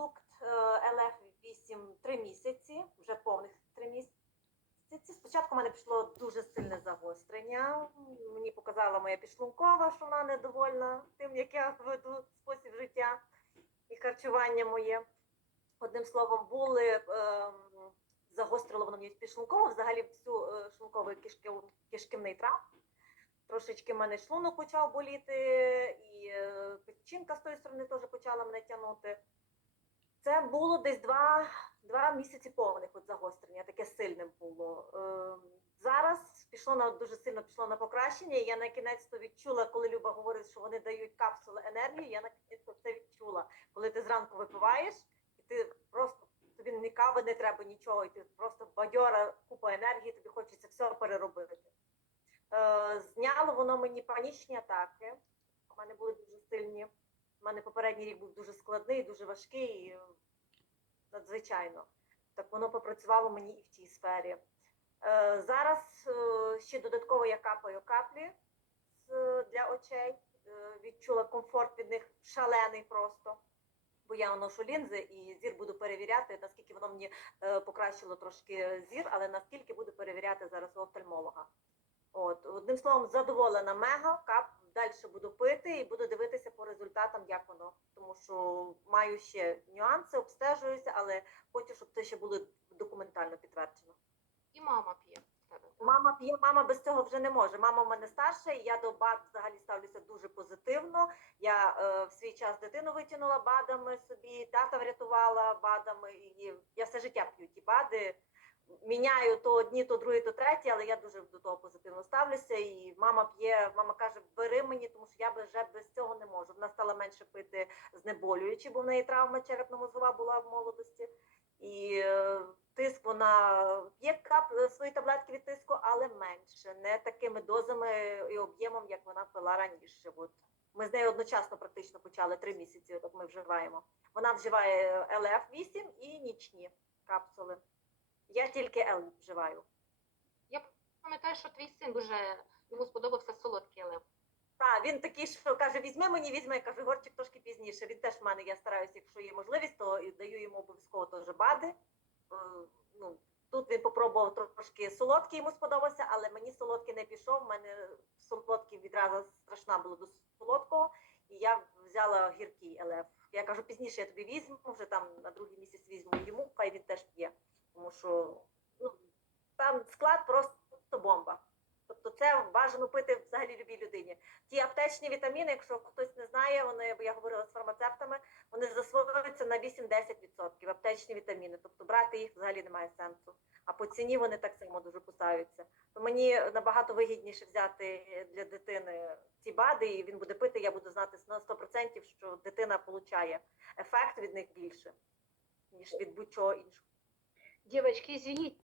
продукт ЛФ8 3 місяці, вже повних 3 місяці. Спочатку в мене пішло дуже сильне загострення. Мені показала моя підшлункова, що вона недовольна тим, як я веду спосіб життя і харчування моє. Одним словом, були ем, загострило воно мені підшлунково, взагалі всю е, шлунковий кишків, кишківний тракт. Трошечки в мене шлунок почав боліти, і е, печінка з тої сторони теж почала мене тягнути. Це було десь два, два місяці повних от загострення, таке сильне було. Е, зараз пішло на дуже сильно пішло на покращення. Я на кінець то відчула, коли Люба говорить, що вони дають капсули енергії. Я на кінець це відчула. Коли ти зранку випиваєш, і ти просто тобі ні кави не треба, нічого, і ти просто бадьора, купа енергії, тобі хочеться все переробити. Е, зняло воно мені панічні атаки. У мене були дуже сильні. У мене попередній рік був дуже складний, дуже важкий, е, надзвичайно. Так воно попрацювало мені і в тій сфері. Е, зараз е, ще додатково я капаю каплі для очей. Відчула комфорт від них шалений просто. Бо я ношу лінзи і зір буду перевіряти, наскільки воно мені покращило трошки зір, але наскільки буду перевіряти зараз у офтальмолога. От, одним словом, задоволена мега, кап далі буду пити і буду результатам, як воно. Тому що маю ще нюанси, обстежуюся, але хочу, щоб це ще було документально підтверджено. І мама п'є. Мама п'є, мама без цього вже не може. Мама в мене старша, і я до БАД взагалі ставлюся дуже позитивно. Я е, в свій час дитину витягнула БАДами собі, тата врятувала БАДами. І я все життя п'ю ті БАДи. Міняю то одні, то другі, то треті, але я дуже до того позитивно ставлюся. І мама п'є, мама каже, бери мені, тому що я вже без цього не можу. Вона стала менше пити знеболюючи, бо в неї травма черепно-мозгова була в молодості. І е, тиск вона п'є кап свої таблетки від тиску, але менше, не такими дозами і об'ємом, як вона пила раніше. От ми з нею одночасно практично почали три місяці. От ми вживаємо. Вона вживає ЛФ 8 і нічні капсули. Я тільки L вживаю. Я пам'ятаю, що твій син дуже йому сподобався солодкий лев. Так, він такий, що каже: візьми мені, візьми. Я кажу, горчик трошки пізніше. Він теж в мене, я стараюся, якщо є можливість, то і даю йому обов'язково теж бади. Е, Ну, тут він попробував трошки солодкий, йому сподобався, але мені солодкий не пішов. У мене солодкий відразу страшна було до солодкого, і я взяла гіркий ЛФ. Я кажу, пізніше я тобі візьму, вже там на другий місяць візьму йому, хай він теж п'є. Що ну, там склад просто бомба. Тобто це бажано пити взагалі любій людині. Ті аптечні вітаміни, якщо хтось не знає, вони, бо я говорила з фармацевтами, вони засвоюються на 8-10% аптечні вітаміни. Тобто брати їх взагалі немає сенсу. А по ціні вони так само дуже кусаються. То мені набагато вигідніше взяти для дитини ці бади, і він буде пити, я буду знати на 100%, що дитина отримує ефект від них більше, ніж від будь-чого іншого. Девочки, извините,